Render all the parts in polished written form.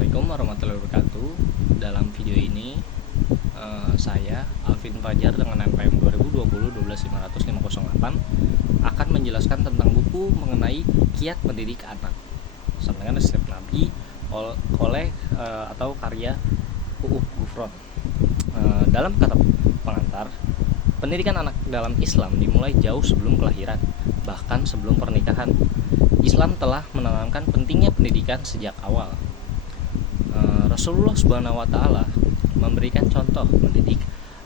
Assalamualaikum warahmatullahi wabarakatuh. Dalam video ini saya Alvin Fajar dengan NPM 2020-12508 akan menjelaskan tentang buku mengenai kiat mendidik anak dengan resep Nabi oleh atau karya U'uh Gufron. Dalam kata pengantar, pendidikan anak dalam Islam dimulai jauh sebelum kelahiran, bahkan sebelum pernikahan. Islam telah menanamkan pentingnya pendidikan sejak awal. Rasulullah SWT memberikan contoh mendidik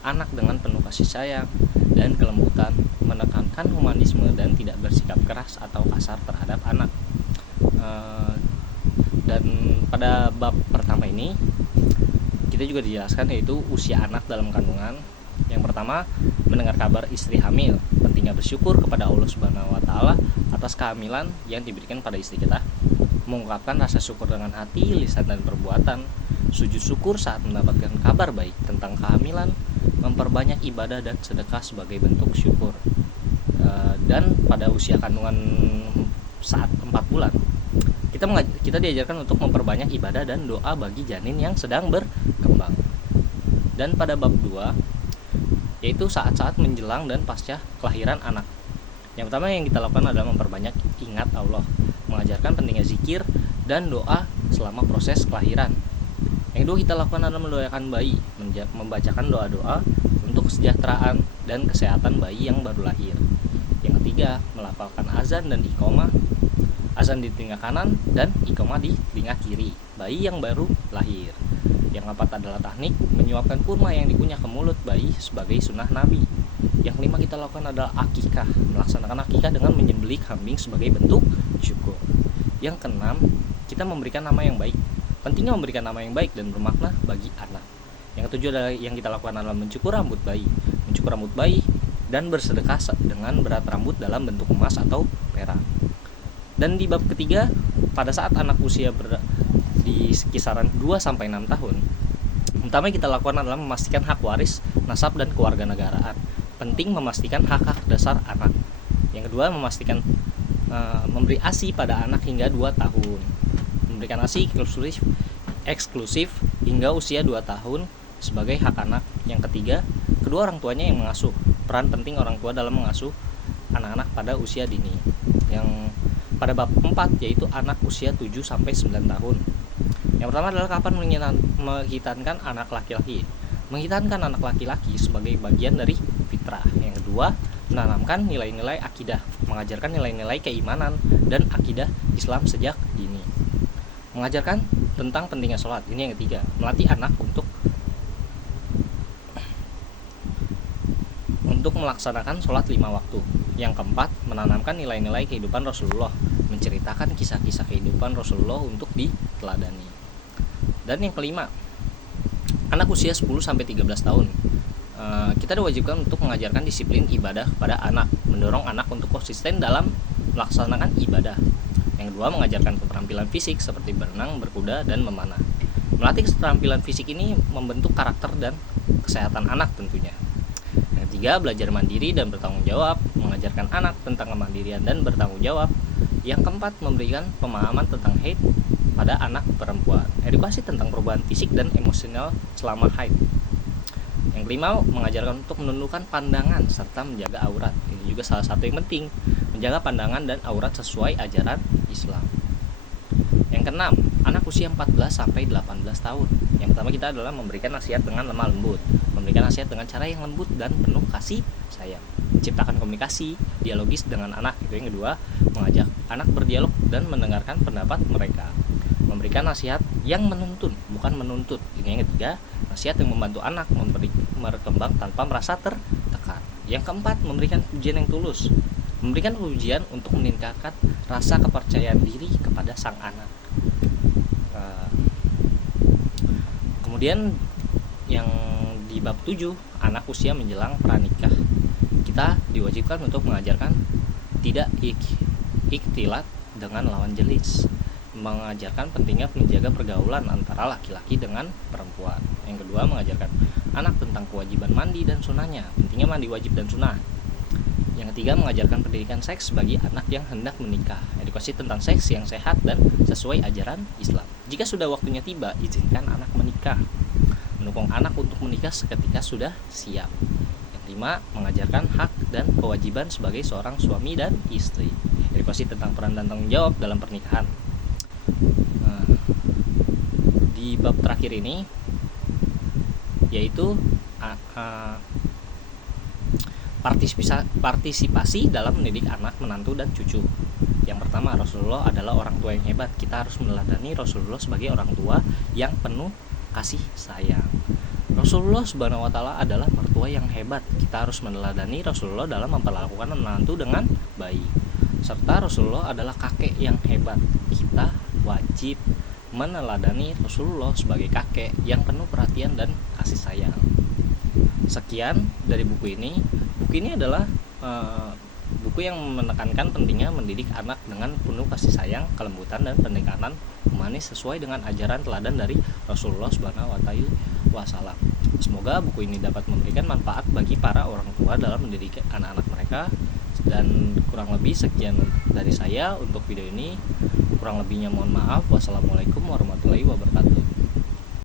anak dengan penuh kasih sayang dan kelembutan, menekankan humanisme dan tidak bersikap keras atau kasar terhadap anak. Dan pada bab pertama ini kita juga dijelaskan yaitu usia anak dalam kandungan. Yang pertama, mendengar kabar istri hamil, pentingnya bersyukur kepada Allah SWT atas kehamilan yang diberikan pada istri kita, mengungkapkan rasa syukur dengan hati, lisan, dan perbuatan, sujud syukur saat mendapatkan kabar baik tentang kehamilan, memperbanyak ibadah dan sedekah sebagai bentuk syukur. Dan pada usia kandungan saat 4 bulan, kita diajarkan untuk memperbanyak ibadah dan doa bagi janin yang sedang berkembang. Dan pada bab 2, yaitu saat-saat menjelang dan pasca kelahiran anak. Yang pertama yang kita lakukan adalah memperbanyak ingat Allah, mengajarkan pentingnya zikir dan doa selama proses kelahiran. Yang kedua kita lakukan adalah mendoakan bayi, membacakan doa-doa untuk kesejahteraan dan kesehatan bayi yang baru lahir. Yang ketiga, melafalkan azan dan iqamah, azan di telinga kanan dan iqamah di telinga kiri bayi yang baru lahir. Yang keempat adalah teknik menyuapkan kurma yang dikunyah ke mulut bayi sebagai sunnah Nabi. Yang kelima kita lakukan adalah akikah, melaksanakan akikah dengan menyembelih kambing sebagai bentuk syukur. Yang keenam, kita memberikan nama yang baik. Pentingnya memberikan nama yang baik dan bermakna bagi anak. Yang ketujuh adalah yang kita lakukan adalah mencukur rambut bayi dan bersedekah dengan berat rambut dalam bentuk emas atau perak. Dan di bab ketiga, pada saat anak usia di kisaran 2-6 tahun, pertama kita lakukan adalah memastikan hak waris, nasab, dan kewarganegaraan. Penting memastikan hak-hak dasar anak. Yang kedua, memastikan memberi ASI pada anak hingga 2 tahun. Memberikan ASI eksklusif hingga usia 2 tahun sebagai hak anak. Yang ketiga, kedua orang tuanya yang mengasuh. Peran penting orang tua dalam mengasuh anak-anak pada usia dini. Yang pada bab 4 yaitu anak usia 7-9 tahun. Yang pertama adalah kapan menghitankan anak laki-laki. Menghitankan anak laki-laki sebagai bagian dari fitrah. Yang kedua, menanamkan nilai-nilai akidah, mengajarkan nilai-nilai keimanan dan akidah Islam sejak dini. Mengajarkan tentang pentingnya sholat. Ini yang ketiga, melatih anak untuk melaksanakan sholat 5 waktu. Yang keempat, menanamkan nilai-nilai kehidupan Rasulullah, menceritakan kisah-kisah kehidupan Rasulullah untuk diteladani. Dan yang kelima, anak usia 10-13 tahun, kita diwajibkan untuk mengajarkan disiplin ibadah kepada anak, mendorong anak untuk konsisten dalam melaksanakan ibadah. Yang kedua, mengajarkan keterampilan fisik seperti berenang, berkuda, dan memanah. Melatih keterampilan fisik ini membentuk karakter dan kesehatan anak tentunya. Yang ketiga, belajar mandiri dan bertanggung jawab, mengajarkan anak tentang kemandirian dan bertanggung jawab. Yang keempat, memberikan pemahaman tentang haid pada anak perempuan, edukasi tentang perubahan fisik dan emosional selama haid. Yang kelima, mengajarkan untuk menundukkan pandangan serta menjaga aurat. Ini juga salah satu yang penting, menjaga pandangan dan aurat sesuai ajaran Islam. Yang keenam, anak usia 14-18 tahun. Yang pertama kita adalah memberikan nasihat dengan lemah lembut, memberikan nasihat dengan cara yang lembut dan penuh kasih sayang, menciptakan komunikasi dialogis dengan anak. Itu yang kedua, mengajak anak berdialog dan mendengarkan pendapat mereka, memberikan nasihat yang menuntun bukan menuntut. Ini yang ketiga, nasihat yang membantu anak berkembang tanpa merasa tertekan. Yang keempat, memberikan ujian yang tulus, memberikan ujian untuk meningkatkan rasa kepercayaan diri kepada sang anak. Kemudian yang di bab 7, anak usia menjelang pranikah, kita diwajibkan untuk mengajarkan tidak ikhtilat dengan lawan jenis, mengajarkan pentingnya menjaga pergaulan antara laki-laki dengan perempuan. Yang kedua, mengajarkan anak tentang kewajiban mandi dan sunahnya, pentingnya mandi wajib dan sunah. Yang ketiga, mengajarkan pendidikan seks bagi anak yang hendak menikah, edukasi tentang seks yang sehat dan sesuai ajaran Islam. Jika sudah waktunya tiba, izinkan anak menikah. Mendukung anak untuk menikah seketika sudah siap. Yang kelima, mengajarkan hak dan kewajiban sebagai seorang suami dan istri. Edukasi tentang peran dan tanggung jawab dalam pernikahan. Nah, di bab terakhir ini yaitu partisipasi dalam mendidik anak, menantu, dan cucu. Yang pertama, Rasulullah adalah orang tua yang hebat. Kita harus meneladani Rasulullah sebagai orang tua yang penuh kasih sayang. Rasulullah Subhanahu wa taala adalah mertua yang hebat. Kita harus meneladani Rasulullah dalam memperlakukan menantu dengan baik. Serta Rasulullah adalah kakek yang hebat. Kita wajib meneladani Rasulullah sebagai kakek yang penuh perhatian dan kasih sayang. Sekian dari buku ini. Buku ini adalah buku yang menekankan pentingnya mendidik anak dengan penuh kasih sayang, kelembutan, dan pendekatan humanis sesuai dengan ajaran teladan dari Rasulullah Subhanahu wa taala. Semoga buku ini dapat memberikan manfaat bagi para orang tua dalam mendidik anak-anak mereka. Dan kurang lebih sekian dari saya untuk video ini. Kurang lebihnya mohon maaf. Wassalamualaikum warahmatullahi wabarakatuh.